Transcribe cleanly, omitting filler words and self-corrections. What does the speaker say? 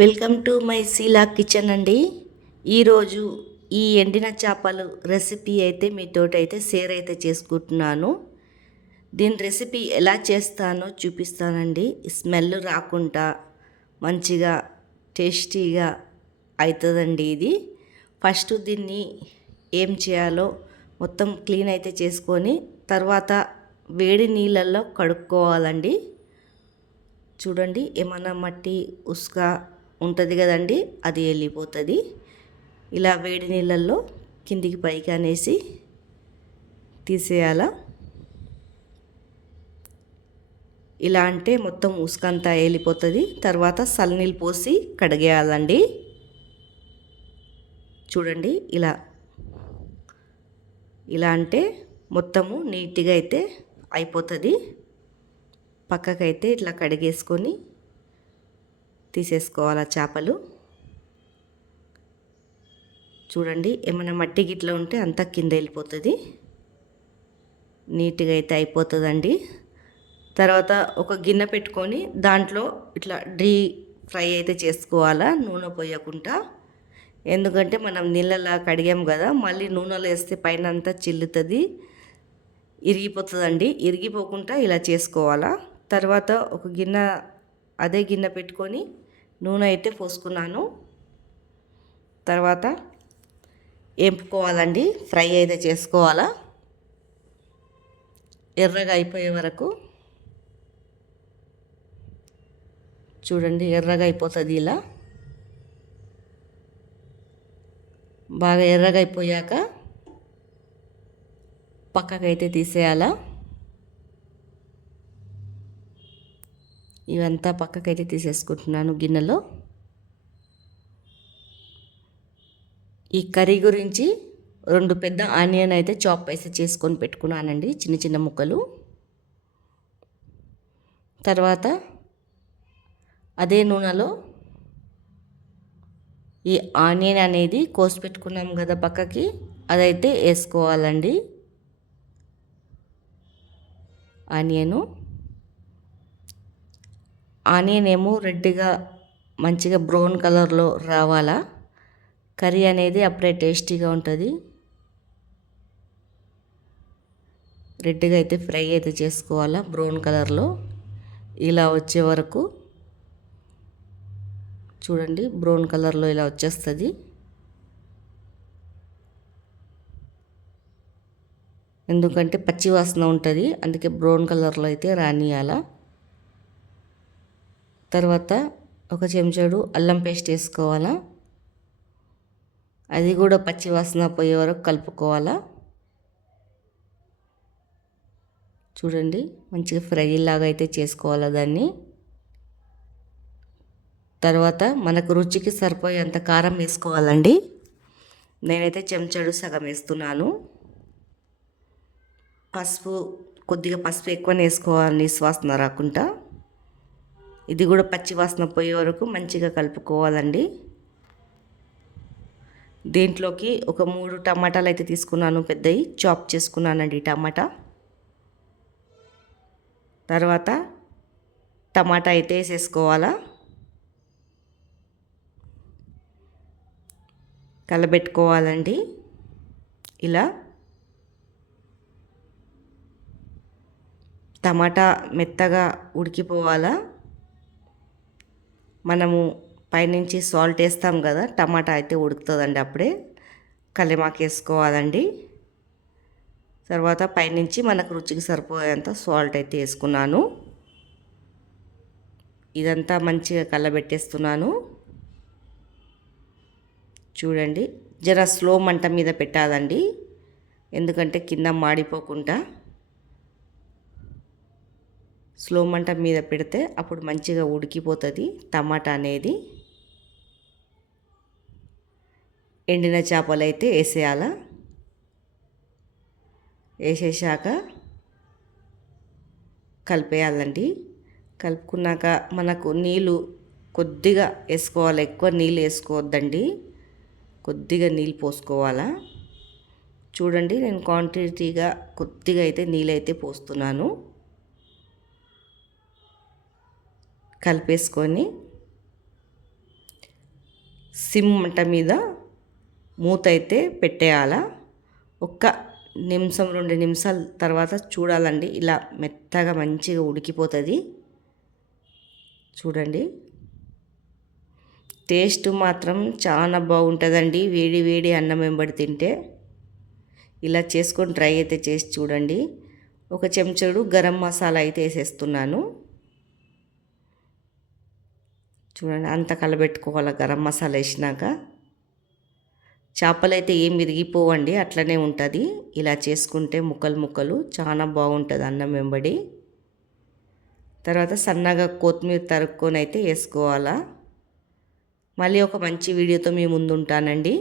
Welcome to my Sheela kitchen అండి. ఈరోజు ఈ ఎండిన చేపలు రెసిపీ అయితే మీతోటైతే షేర్ అయితే చేసుకుంటున్నాను. దీని రెసిపీ ఎలా చేస్తానో చూపిస్తానండి. స్మెల్ రాకుండా మంచిగా టేస్టీగా అవుతుందండి ఇది. ఫస్ట్ దీన్ని ఏం చేయాలో మొత్తం క్లీన్ అయితే చేసుకొని తర్వాత వేడి నీళ్ళల్లో కడుక్కోవాలండి. చూడండి, ఏమన్నా మట్టి ఉసుక ఉంటుంది కదండి, అది వెళ్ళిపోతుంది. ఇలా వేడి నీళ్ళల్లో కిందికి పైకి అనేసి తీసేయాల. ఇలా అంటే మొత్తం ఉసుకంతా వెళ్ళిపోతుంది. తర్వాత చల్లనీళ్ళు పోసి కడిగేయాలండి. చూడండి, ఇలా ఇలా అంటే మొత్తము నీట్గా అయితే అయిపోతుంది. పక్కకైతే ఇట్లా కడిగేసుకొని తీసేసుకోవాలి చేపలు. చూడండి, ఏమైనా మట్టి గిట్ల ఉంటే అంతా కింద వెళ్ళిపోతుంది. నీట్గా అయితే అయిపోతుందండి. తర్వాత ఒక గిన్నె పెట్టుకొని దాంట్లో ఇట్లా ఫ్రై అయితే చేసుకోవాలా, నూనె పోయకుండా. ఎందుకంటే మనం నీళ్ళలా కడిగాం కదా, మళ్ళీ నూనెలో వేస్తే పైన అంతా చిల్లుతుంది, ఇరిగిపోతుందండి. ఇరిగిపోకుండా ఇలా చేసుకోవాలా. తర్వాత ఒక అదే గిన్నె పెట్టుకొని నూనె అయితే పోసుకున్నాను. తర్వాత వేపుకోవాలండి, ఫ్రై అయితే చేసుకోవాలా ఎర్రగా అయిపోయే వరకు. చూడండి, ఎర్రగా అయిపోతుంది. ఇలా బాగా ఎర్రగా అయిపోయాక పక్కకైతే తీసేయాలా. ఇవంతా పక్కకైతే తీసేసుకుంటున్నాను గిన్నెలో. ఈ కర్రీ గురించి 2 పెద్ద ఆనియన్ అయితే చాప్ అయితే చేసుకొని పెట్టుకున్నానండి, చిన్న చిన్న ముక్కలు. తర్వాత అదే నూనెలో ఈ ఆనియన్ అనేది కోసి పెట్టుకున్నాం కదా పక్కకి, అదైతే వేసుకోవాలండి. ఆనియన్ ఏమో రెడ్గా మంచిగా బ్రౌన్ కలర్లో రావాలా. కర్రీ అనేది అప్పుడే టేస్టీగా ఉంటుంది. రెడ్గా అయితే ఫ్రై అయితే చేసుకోవాలా, బ్రౌన్ కలర్లో ఇలా వచ్చే వరకు. చూడండి, బ్రౌన్ కలర్లో ఇలా వచ్చేస్తుంది. ఎందుకంటే పచ్చి వాసన ఉంటుంది, అందుకే బ్రౌన్ కలర్లో అయితే రానియాల. తర్వాత ఒక చెంచాడు అల్లం పేస్ట్ వేసుకోవాలా. అది కూడా పచ్చి వాసన పోయే వరకు కలుపుకోవాలా. చూడండి, మంచిగా ఫ్రై లాగా అయితే చేసుకోవాలా దాన్ని. తర్వాత మనకు రుచికి సరిపోయేంత కారం వేసుకోవాలండి. నేనైతే చెంచాడు సగం వేస్తున్నాను. కొద్దిగా పసుపు ఎక్కువనే వేసుకోవాలి, వాసన రాకుండా. ఇది కూడా పచ్చి వాసన పోయే వరకు మంచిగా కలుపుకోవాలండి. దీంట్లోకి ఒక 3 టమాటాలు అయితే తీసుకున్నాను, పెద్దవి చాప్ చేసుకున్నానండి టమాటా. తర్వాత టమాటా అయితే వేసేసుకోవాలా. కలబెట్టుకోవాలండి. ఇలా టమాటా మెత్తగా ఉడికిపోవాలా. మనము పైనుంచి సాల్ట్ వేస్తాం కదా, టమాటా అయితే ఉడుకుతుందండి. అప్పుడే కల్లిమాకు వేసుకోవాలండి. తర్వాత పైనుంచి మనకు రుచికి సరిపోయేంత సాల్ట్ అయితే వేసుకున్నాను. ఇదంతా మంచిగా కలబెట్టేస్తున్నాను. చూడండి, జర స్లో మంట మీద పెట్టాలండి, ఎందుకంటే కింద మాడిపోకుండా. స్లో మంట మీద పెడితే అప్పుడు మంచిగా ఉడికిపోతుంది టమాటా అనేది. ఎండిన చేపలు అయితే వేసేయాల. వేసేసాక కలిపేయాలండి. కలుపుకున్నాక మనకు నీళ్ళు కొద్దిగా వేసుకోవాలి, ఎక్కువ నీళ్ళు వేసుకోవద్దండి, కొద్దిగా నీళ్ళు పోసుకోవాలా. చూడండి, నేను క్వాంటిటీగా కొద్దిగా అయితే నీళ్ళు అయితే పోస్తున్నాను. కలిపేసుకొని సిమ్ మంట మీద మూత అయితే పెట్టేయాలా. ఒక్క నిమిషం 2 నిమిషాల తర్వాత చూడాలండి, ఇలా మెత్తగా మంచిగా ఉడికిపోతుంది. చూడండి, టేస్ట్ మాత్రం చాలా బాగుంటుందండి. వేడి వేడి అన్నం వెంబడి తింటే ఇలా చేసుకొని ట్రై అయితే చేసి చూడండి. ఒక చెంచాడు గరం మసాలా అయితే వేసేస్తున్నాను. చూడండి, అంత కలబెట్టుకోవాలి గరం మసాలా వేసినాక. చేపలు అయితే ఏం విరిగిపోవండి, అట్లనే ఉంటుంది. ఇలా చేసుకుంటే ముక్కలు ముక్కలు చాలా బాగుంటుంది అన్నం వెంబడి. తర్వాత సన్నగా కొత్తిమీర తరుక్కొని అయితే వేసుకోవాలా. మళ్ళీ ఒక మంచి వీడియోతో మీ ముందు ఉంటానండి.